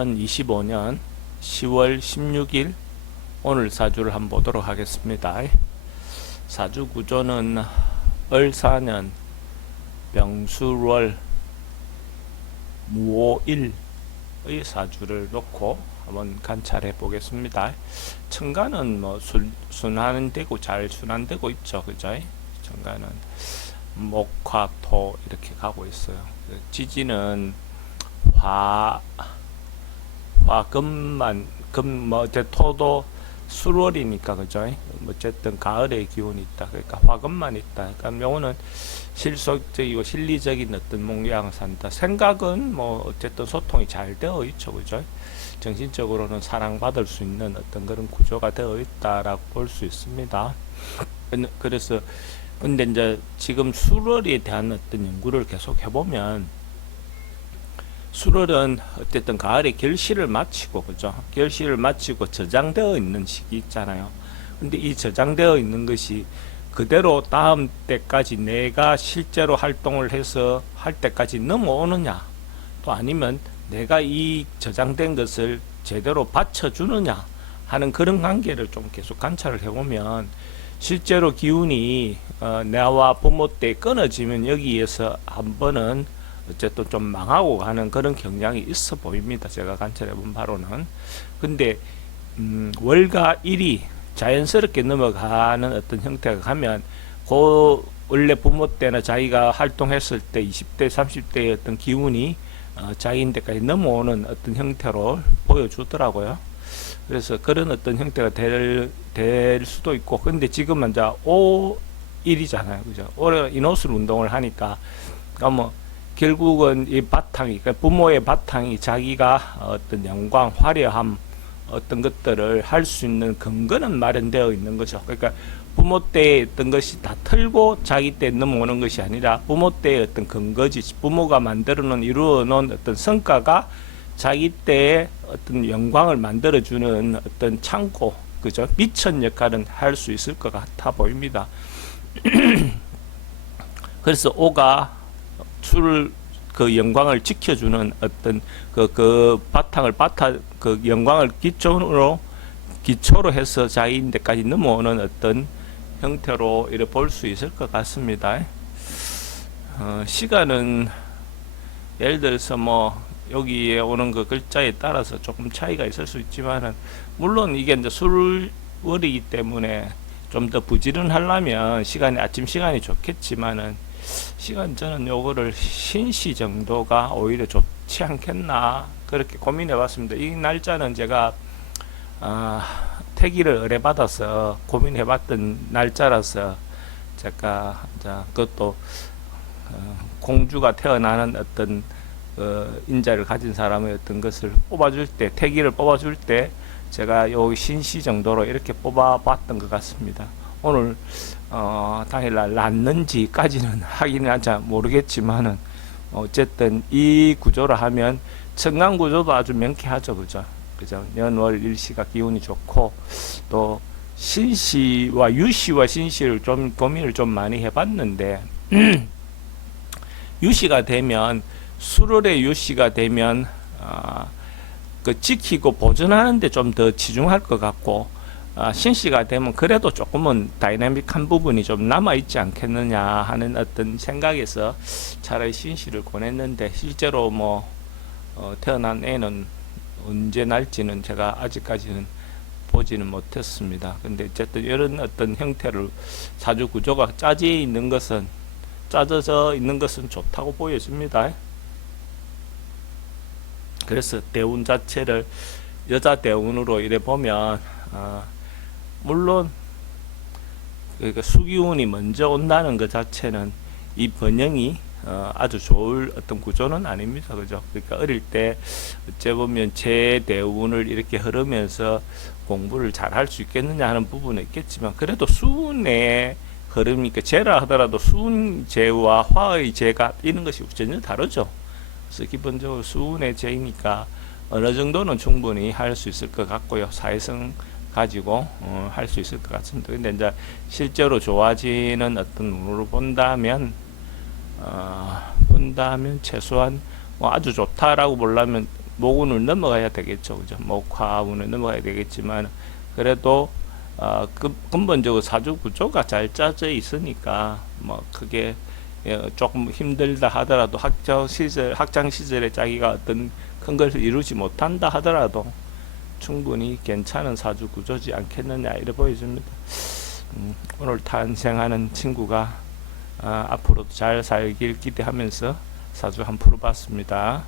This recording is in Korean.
2025년 10월 16일 오늘 사주를 한번 보도록 하겠습니다. 사주 구조는 을사년 병술월 무오일의 사주를 놓고 한번 관찰해 보겠습니다. 천간은 뭐 순환되고 잘 순환되고 있죠, 그죠? 천간은 목화토 이렇게 가고 있어요. 지지는 화금만 뭐 토도 수월이니까, 그죠? 어쨌든 가을의 기운이 있다. 그러니까 화금만 있다. 그러니까 요거는 실속적이고 실리적인 어떤 모양을 산다. 생각은 뭐 어쨌든 소통이 잘 되어 있죠, 그죠? 정신적으로는 사랑받을 수 있는 어떤 그런 구조가 되어 있다라고 볼 수 있습니다. 그래서 근데 이제 지금 수월에 대한 어떤 연구를 계속 해보면, 수월은 어쨌든 가을에 결실을 마치고, 그죠? 결실을 마치고 저장되어 있는 시기 있잖아요. 근데 이 저장되어 있는 것이 그대로 다음 때까지 내가 실제로 활동을 해서 할 때까지 넘어오느냐, 또 아니면 내가 이 저장된 것을 제대로 받쳐주느냐 하는 그런 관계를 좀 계속 관찰을 해보면, 실제로 기운이 나와 부모 때 끊어지면 여기에서 한 번은 어쨌든 좀 망하고 가는 그런 경향이 있어 보입니다. 제가 관찰해 본 바로는. 근데 월과 일이 자연스럽게 넘어가는 어떤 형태가 가면, 그 원래 부모 때나 자기가 활동했을 때 20대 30대의 어떤 기운이 자기인데까지 넘어오는 어떤 형태로 보여주더라고요. 그래서 그런 어떤 형태가 될 수도 있고, 근데 지금은 이제 5일이잖아요, 그죠? 올해 인호술 운동을 하니까, 그러니까 뭐 결국은 이 바탕이, 그러니까 부모의 바탕이 자기가 어떤 영광, 화려함, 어떤 것들을 할 수 있는 근거는 마련되어 있는 거죠. 그러니까 부모 때의 어떤 것이 다 털고 자기 때 넘어오는 것이 아니라, 부모 때의 어떤 근거지, 부모가 만들어 놓은, 이루어 놓은 어떤 성과가 자기 때의 어떤 영광을 만들어주는 어떤 창고, 그죠? 미천 역할은 할 수 있을 것 같아 보입니다. 그래서 오가 그 영광을 지켜주는 어떤 그 영광을 기초로 해서 자기인데까지 넘어오는 어떤 형태로 이렇게 볼 수 있을 것 같습니다. 시간은 예를 들어서 뭐 여기에 오는 그 글자에 따라서 조금 차이가 있을 수 있지만은, 물론 이게 이제 술월이기 때문에 좀 더 부지런하려면 아침 시간이 좋겠지만은, 저는 요거를 신시 정도가 오히려 좋지 않겠나, 그렇게 고민해 봤습니다. 이 날짜는 제가 태기를 의뢰받아서 고민해 봤던 날짜라서, 제가 그것도 공주가 태어나는 어떤 인자를 가진 사람의 어떤 것을 뽑아줄 때, 태기를 뽑아줄 때 제가 요 신시 정도로 이렇게 뽑아봤던 것 같습니다. 오늘 당일날 났는지까지는 확인은 잘 모르겠지만은, 어쨌든 이 구조를 하면 천간 구조도 아주 명쾌하죠, 그죠? 연월 일시가 기운이 좋고, 또 신시와 유시와 신시를 좀 고민을 좀 많이 해봤는데, 유시가 되면, 수월의 유시가 되면 그 지키고 보존하는데 좀 더 치중할 것 같고, 신시가 되면 그래도 조금은 다이나믹한 부분이 좀 남아있지 않겠느냐 하는 어떤 생각에서 차라리 신시를 권했는데, 실제로 뭐 태어난 애는 언제 날지는 제가 아직까지는 보지는 못했습니다. 근데 어쨌든 이런 어떤 형태를, 사주 구조가 짜져져 있는 것은 좋다고 보여집니다. 그래서 대운 자체를 여자 대운으로 이래 보면, 물론 그러니까 수기운이 먼저 온다는 것 자체는 이 번영이 아주 좋을 어떤 구조는 아닙니다, 그죠? 그러니까 어릴 때 어째 보면 제 대운을 이렇게 흐르면서 공부를 잘 할 수 있겠느냐 하는 부분은 있겠지만, 그래도 수운의 흐름이니까, 재라 하더라도 수운 재와 화의 재가 이런 것이 전혀 다르죠. 그래서 기본적으로 수운의 재이니까 어느 정도는 충분히 할 수 있을 것 같고요. 사회성 가지고 할 수 있을 것 같습니다. 근데 이제 실제로 좋아지는 어떤 운으로 본다면 최소한 뭐 아주 좋다라고 보려면 모군을 넘어가야 되겠죠. 그죠? 목화운을 넘어가야 되겠지만, 그래도, 근본적으로 사주 구조가 잘 짜져 있으니까, 뭐, 그게, 조금 힘들다 하더라도 학창 시절에 자기가 어떤 큰 것을 이루지 못한다 하더라도 충분히 괜찮은 사주 구조지 않겠느냐, 이래 보여집니다. 오늘 탄생하는 친구가, 앞으로도 잘 살길 기대하면서 사주 한 풀어봤습니다.